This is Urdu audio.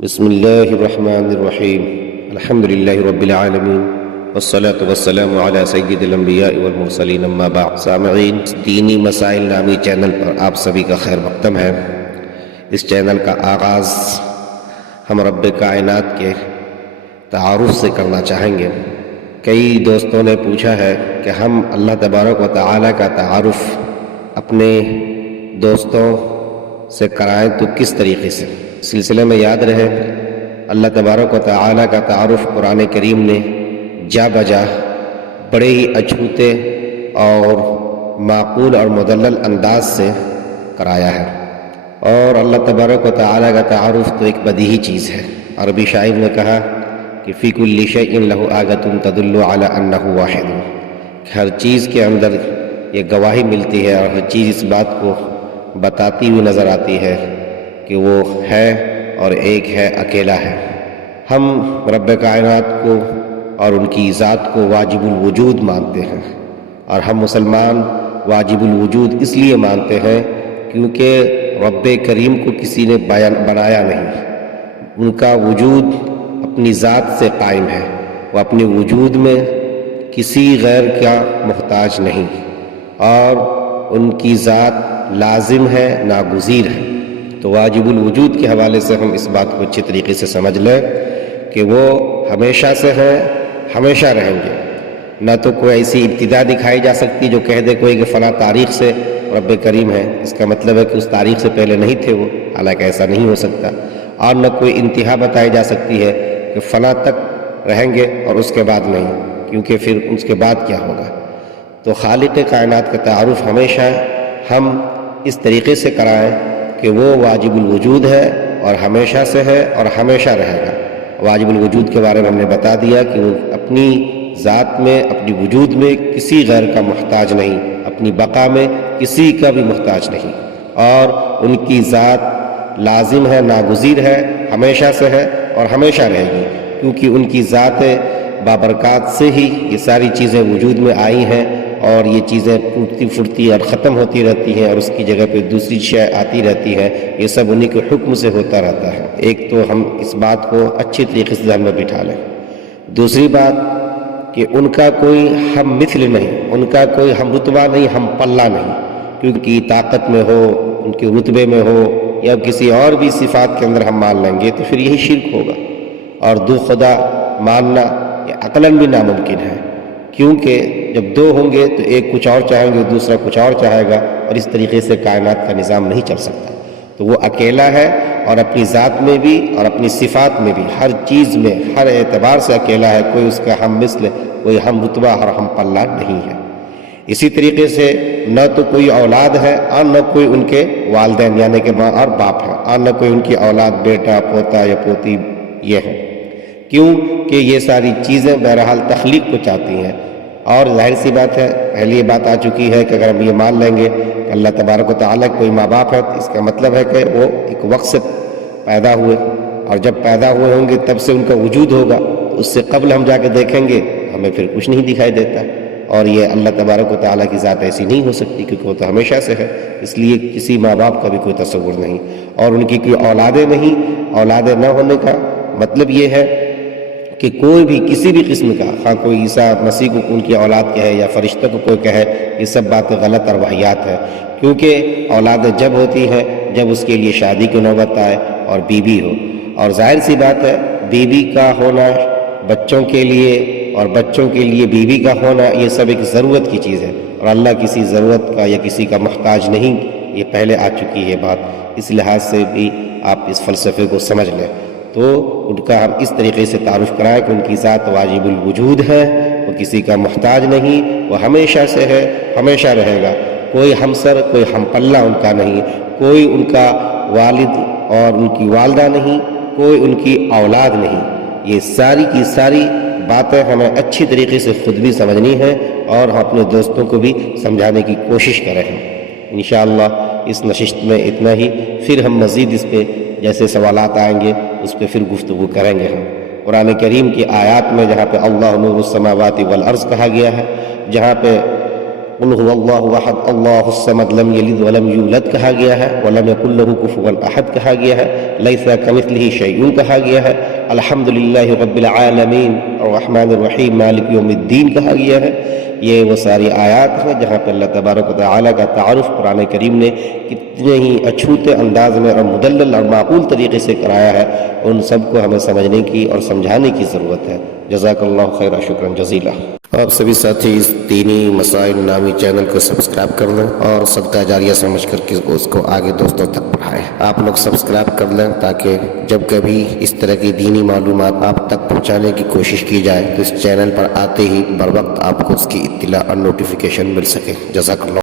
بسم اللہ الرحمن الرحیم الحمد للہ رب العالمین والصلاة والسلام علی سید الانبیاء والمرسلین اما بعد۔ سامعین، دینی مسائل نامی چینل پر آپ سبھی کا خیر مقدم ہے۔ اس چینل کا آغاز ہم رب کائنات کے تعارف سے کرنا چاہیں گے۔ کئی دوستوں نے پوچھا ہے کہ ہم اللہ تبارک و تعالی کا تعارف اپنے دوستوں سے کرائیں تو کس طریقے سے؟ سلسلے میں یاد رہے، اللہ تبارک و تعالی کا تعارف قرآن کریم نے جا بجا بڑے ہی اچھوتے اور معقول اور مدلل انداز سے کرایا ہے، اور اللہ تبارک و تعالی کا تعارف تو ایک بدیہی چیز ہے۔ عربی شاعر نے کہا کہ فی کل شیء لہ آیۃ تدل علی انہ واحد، ہر چیز کے اندر یہ گواہی ملتی ہے اور ہر چیز اس بات کو بتاتی ہوئی نظر آتی ہے کہ وہ ہے اور ایک ہے، اکیلا ہے۔ ہم رب کائنات کو اور ان کی ذات کو واجب الوجود مانتے ہیں، اور ہم مسلمان واجب الوجود اس لیے مانتے ہیں کیونکہ رب کریم کو کسی نے بنایا نہیں، ان کا وجود اپنی ذات سے قائم ہے، وہ اپنے وجود میں کسی غیر کا محتاج نہیں، اور ان کی ذات لازم ہے، ناگزیر ہے۔ تو واجب الوجود کے حوالے سے ہم اس بات کو اچھی طریقے سے سمجھ لیں کہ وہ ہمیشہ سے ہیں، ہمیشہ رہیں گے۔ نہ تو کوئی ایسی ابتدا دکھائی جا سکتی جو کہہ دے کوئی کہ فلاں تاریخ سے رب کریم ہے، اس کا مطلب ہے کہ اس تاریخ سے پہلے نہیں تھے وہ، حالانکہ ایسا نہیں ہو سکتا۔ اور نہ کوئی انتہا بتائی جا سکتی ہے کہ فلاں تک رہیں گے اور اس کے بعد نہیں، کیونکہ پھر اس کے بعد کیا ہوگا۔ تو خالق کائنات کا تعارف ہمیشہ ہم اس طریقے سے کرائیں کہ وہ واجب الوجود ہے اور ہمیشہ سے ہے اور ہمیشہ رہے گا۔ واجب الوجود کے بارے میں ہم نے بتا دیا کہ وہ اپنی ذات میں، اپنی وجود میں کسی غیر کا محتاج نہیں، اپنی بقا میں کسی کا بھی محتاج نہیں، اور ان کی ذات لازم ہے، ناگزیر ہے، ہمیشہ سے ہے اور ہمیشہ رہے گی، کیونکہ ان کی ذات بابرکات سے ہی یہ ساری چیزیں وجود میں آئی ہیں، اور یہ چیزیں ٹوٹتی پھوٹتی اور ختم ہوتی رہتی ہیں، اور اس کی جگہ پہ دوسری شے آتی رہتی ہے۔ یہ سب انہی کے حکم سے ہوتا رہتا ہے۔ ایک تو ہم اس بات کو اچھی طریقے سے ذہن میں بٹھا لیں۔ دوسری بات کہ ان کا کوئی ہم مثل نہیں، ان کا کوئی ہم رتبہ نہیں، ہم پلہ نہیں، کیونکہ طاقت میں ہو، ان کے رتبے میں ہو، یا کسی اور بھی صفات کے اندر ہم مان لیں گے تو پھر یہی شرک ہوگا، اور دو خدا ماننا یہ عقلاً بھی ناممکن ہے، کیونکہ جب دو ہوں گے تو ایک کچھ اور چاہیں گے، دوسرا کچھ اور چاہے گا، اور اس طریقے سے کائنات کا نظام نہیں چل سکتا۔ تو وہ اکیلا ہے، اور اپنی ذات میں بھی اور اپنی صفات میں بھی، ہر چیز میں، ہر اعتبار سے اکیلا ہے، کوئی اس کا ہم مثل، کوئی ہم رتبہ اور ہم پلہ نہیں ہے۔ اسی طریقے سے نہ تو کوئی اولاد ہے اور نہ کوئی ان کے والدین یعنی کہ ماں اور باپ ہے، اور نہ کوئی ان کی اولاد، بیٹا، پوتا یا پوتی یہ ہے۔ کیوں کہ یہ ساری چیزیں بہرحال تخلیق کو چاہتی ہیں، اور ظاہر سی بات ہے، پہلی یہ بات آ چکی ہے کہ اگر ہم یہ مان لیں گے کہ اللہ تبارک و تعالیٰ کوئی ماں باپ ہے، تو اس کا مطلب ہے کہ وہ ایک وقت سے پیدا ہوئے، اور جب پیدا ہوئے ہوں گے تب سے ان کا وجود ہوگا، تو اس سے قبل ہم جا کے دیکھیں گے ہمیں پھر کچھ نہیں دکھائی دیتا، اور یہ اللہ تبارک و تعالیٰ کی ذات ایسی نہیں ہو سکتی، کیونکہ وہ تو ہمیشہ سے ہے، اس لیے کسی ماں باپ کا بھی کوئی تصور نہیں، اور ان کی کوئی اولادیں نہیں۔ اولادیں نہ ہونے کا مطلب یہ ہے کہ کوئی بھی کسی بھی قسم کا، خواہ کوئی عیسیٰ مسیح کو ان کی اولاد کہے یا فرشتہ کو کوئی کہے، یہ سب باتیں غلط اور واہیات ہے، کیونکہ اولاد جب ہوتی ہے جب اس کے لیے شادی کی نوبت آئے اور بیوی ہو، اور ظاہر سی بات ہے بیوی کا ہونا بچوں کے لیے اور بچوں کے لیے بیوی کا ہونا یہ سب ایک ضرورت کی چیز ہے، اور اللہ کسی ضرورت کا یا کسی کا محتاج نہیں، یہ پہلے آ چکی ہے بات۔ اس لحاظ سے بھی آپ اس فلسفے کو سمجھ لیں، تو ان کا ہم اس طریقے سے تعارف کرائیں کہ ان کی ذات واجب الوجود ہے، وہ کسی کا محتاج نہیں، وہ ہمیشہ سے ہے، ہمیشہ رہے گا، کوئی ہمسر، کوئی ہم پلہ ان کا نہیں، کوئی ان کا والد اور ان کی والدہ نہیں، کوئی ان کی اولاد نہیں۔ یہ ساری کی ساری باتیں ہمیں اچھی طریقے سے خود بھی سمجھنی ہے، اور ہم اپنے دوستوں کو بھی سمجھانے کی کوشش کریں۔ انشاءاللہ اس نشست میں اتنا ہی، پھر ہم مزید اس پہ جیسے سوالات آئیں گے اس پہ پھر گفتگو کریں گے۔ ہم قرآن کریم کی آیات میں جہاں پہ اللہ نور السماوات والارض کہا گیا ہے، جہاں پہ قل هو اللہ احد اللہ الصمد لم یلد ولم یولد کہا گیا ہے، ولم یکن له کفوا احد کہا گیا ہے، لیس کمثلہ شیء کہا گیا ہے، الحمد للہ رب العالمین الرحمن الرحیم مالک یوم الدین کہا گیا ہے۔ یہ وہ ساری آیات ہیں جہاں پہ اللہ تبارک و تعالیٰ کا تعارف قرآن کریم نے کتنے ہی اچھوتے انداز میں اور مدلل اور معقول طریقے سے کرایا ہے، ان سب کو ہمیں سمجھنے کی اور سمجھانے کی ضرورت ہے۔ جزاک اللہ خیر، شکرا جزیلا۔ آپ سبھی ساتھی اس دینی مسائل نامی چینل کو سبسکرائب کر لیں اور صدقہ جاریہ سمجھ کر کے اس کو آگے دوستوں تک بڑھائیں۔ آپ لوگ سبسکرائب کر لیں تاکہ جب کبھی اس طرح کی دینی معلومات آپ تک پہنچانے کی کوشش کی جائے تو اس چینل پر آتے ہی بر وقت آپ کو اس کی اطلاع اور نوٹیفیکیشن مل سکے۔ جزاک اللہ۔